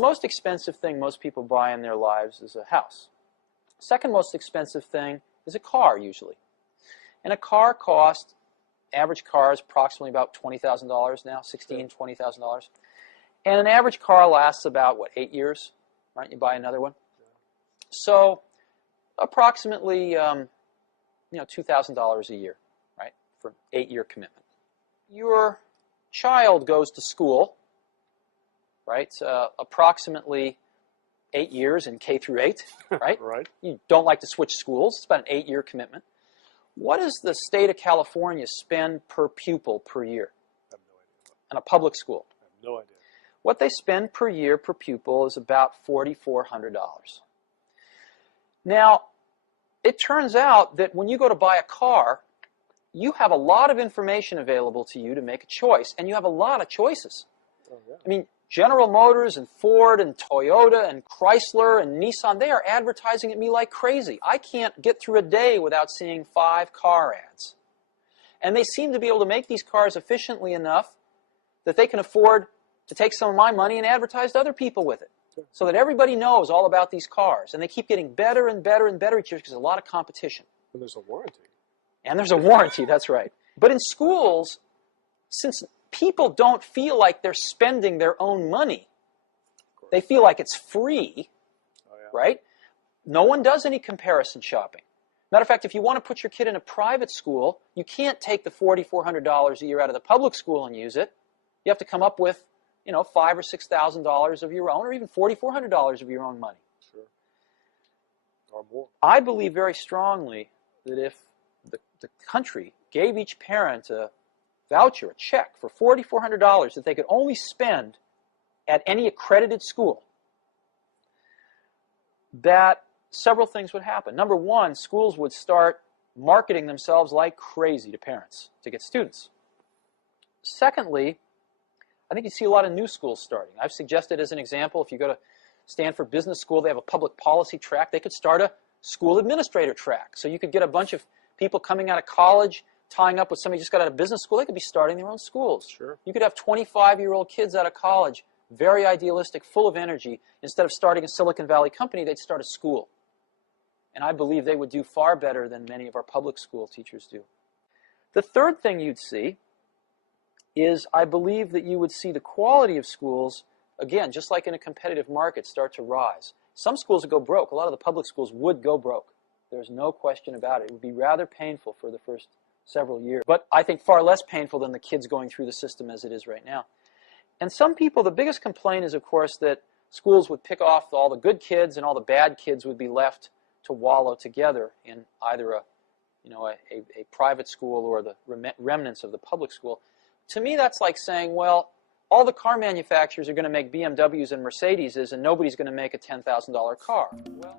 most expensive thing most people buy in their lives is a house. Second most expensive thing is a car, usually. And a car cost, average car is approximately about $20,000 now, $16,000, $20,000. And an average car lasts about, what, 8 years? Right? You buy another one. So approximately, $2,000 a year, right, for an 8-year commitment. Your child goes to school, right, approximately 8 years in K through 8, right? Right. You don't like to switch schools. It's about an 8-year commitment. What does the state of California spend per pupil per year? I have no idea. In a public school? I have no idea. What they spend per year per pupil is about $4,400. Now, it turns out that when you go to buy a car, you have a lot of information available to you to make a choice, and you have a lot of choices. Oh, yeah. I mean, General Motors and Ford and Toyota and Chrysler and Nissan, they are advertising at me like crazy. I can't get through a day without seeing 5 car ads. And they seem to be able to make these cars efficiently enough that they can afford to take some of my money and advertise to other people with it, so that everybody knows all about these cars. And they keep getting better and better and better each year because there's a lot of competition. And there's a warranty. And there's a warranty, that's right. But in schools, since people don't feel like they're spending their own money, they feel like it's free, right? No one does any comparison shopping. Matter of fact, if you want to put your kid in a private school, you can't take the $4,400 a year out of the public school and use it. You have to come up with, $5,000 or $6,000 of your own, or even $4,400 of your own money. Sure. Or more. I believe very strongly that if the country gave each parent a voucher, a check for $4,400 that they could only spend at any accredited school, that several things would happen. Number one, schools would start marketing themselves like crazy to parents to get students. Secondly, I think you see a lot of new schools starting. I've suggested as an example, if you go to Stanford Business School, they have a public policy track. They could start a school administrator track. So you could get a bunch of people coming out of college, tying up with somebody who just got out of business school. They could be starting their own schools. Sure. You could have 25-year-old kids out of college, very idealistic, full of energy. Instead of starting a Silicon Valley company, they'd start a school. And I believe they would do far better than many of our public school teachers do. The third thing you'd see is I believe that you would see the quality of schools, again, just like in a competitive market, start to rise. Some schools would go broke. A lot of the public schools would go broke. There's no question about it. It would be rather painful for the first several years, but I think far less painful than the kids going through the system as it is right now. And some people, the biggest complaint is, of course, that schools would pick off all the good kids and all the bad kids would be left to wallow together in either a private school or the remnants of the public school. To me, that's like saying, well, all the car manufacturers are going to make BMWs and Mercedeses, and nobody's going to make a $10,000 car. Well,